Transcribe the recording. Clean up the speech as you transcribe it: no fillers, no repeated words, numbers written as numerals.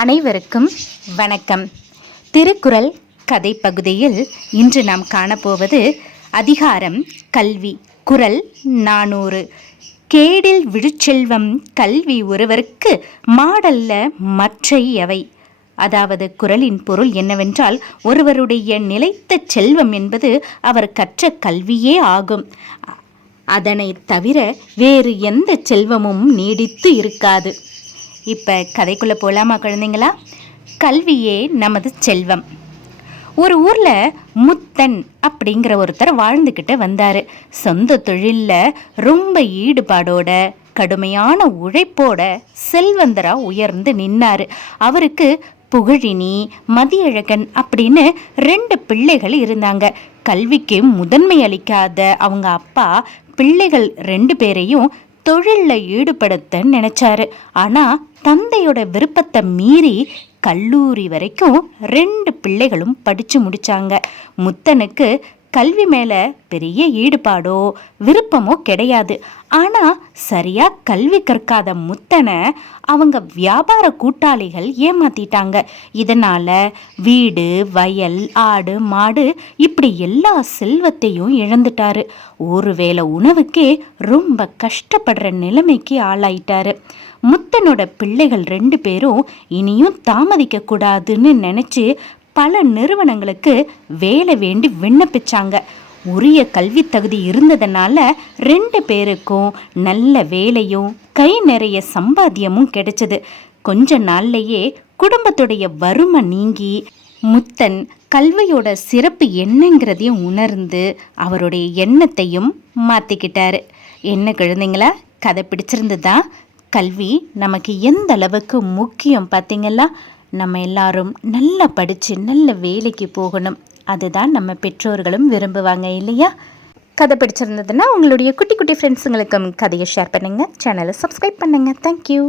அனைவருக்கும் வணக்கம். திருக்குறள் கதை பகுதியில் இன்று நாம் காணப்போவது அதிகாரம் கல்வி. குறள் 400. கேடில் விழுச்செல்வம் கல்வி ஒருவருக்கு மாடல்ல மற்றை எவை. அதாவது குறளின் பொருள் என்னவென்றால், ஒருவருடைய நிலைத்த செல்வம் என்பது அவர் கற்ற கல்வியே ஆகும். அதனை தவிர வேறு எந்த செல்வமும் நீடித்து இருக்காது. இப்போ கதைக்குள்ளே போகலாமா குழந்தைங்களா? கல்வியே நமது செல்வம். ஒரு ஊரில் முத்தன் அப்படிங்கிற ஒருத்தர் வாழ்ந்துக்கிட்டு வந்தார். சொந்த தொழிலில் ரொம்ப ஈடுபாடோட கடுமையான உழைப்போட செல்வந்தராக உயர்ந்து நின்னார். அவருக்கு புகழினி, மதியழகன் அப்படின்னு 2 பிள்ளைகள் இருந்தாங்க. கல்விக்கு முதன்மை அளிக்காத அவங்க அப்பா பிள்ளைகள் 2 பேரையும் தொழிலில் ஈடுபடுத்த நினைச்சாரு. ஆனால் தந்தையோட விருப்பத்தை மீறி கல்லூரி வரைக்கும் 2 பிள்ளைகளும் படித்து முடித்தாங்க. முத்தனுக்கு கல்வி மேலே பெரிய ஈடுபாடோ விருப்பமோ கிடையாது. ஆனால் சரியாக கல்வி கற்காத முத்தனை அவங்க வியாபார கூட்டாளிகள் ஏமாத்திட்டாங்க. இதனால் வீடு, வயல், ஆடு, மாடு இப்படி எல்லா செல்வத்தையும் இழந்துட்டாரு. ஒருவேளை உணவுக்கே ரொம்ப கஷ்டப்படுற நிலைமைக்கு ஆளாயிட்டாரு. முத்தனோட பிள்ளைகள் 2 பேரும் இனியும் தாமதிக்க கூடாதுன்னு நினச்சி பல நிறுவனங்களுக்கு வேலை வேண்டி விண்ணப்பிச்சாங்க. உரிய கல்வி தகுதி இருந்ததுனால 2 பேருக்கும் நல்ல வேலையும் கை நிறைய சம்பாத்தியமும் கிடைச்சது. கொஞ்ச நாள்லையே குடும்பத்துடைய வறுமை நீங்கி முத்தன் கல்வியோட சிறப்பு என்னங்கிறதையும் உணர்ந்து அவருடைய எண்ணத்தையும் மாற்றிக்கிட்டாரு. என்ன குழந்தைங்களா, கதை பிடிச்சிருந்ததா? கல்வி நமக்கு எந்த அளவுக்கு முக்கியம் பார்த்தீங்களா? நம்ம எல்லாரும் நல்லா படித்து நல்ல வேலைக்கு போகணும். அதுதான் நம்ம பெற்றோர்களும் விரும்புவாங்க இல்லையா? கதை பிடிச்சிருந்ததுன்னா உங்களுடைய குட்டி குட்டி ஃப்ரெண்ட்ஸுங்களுக்கும் கதையை ஷேர் பண்ணுங்கள். சேனலை சப்ஸ்கிரைப் பண்ணுங்கள். தேங்க்யூ.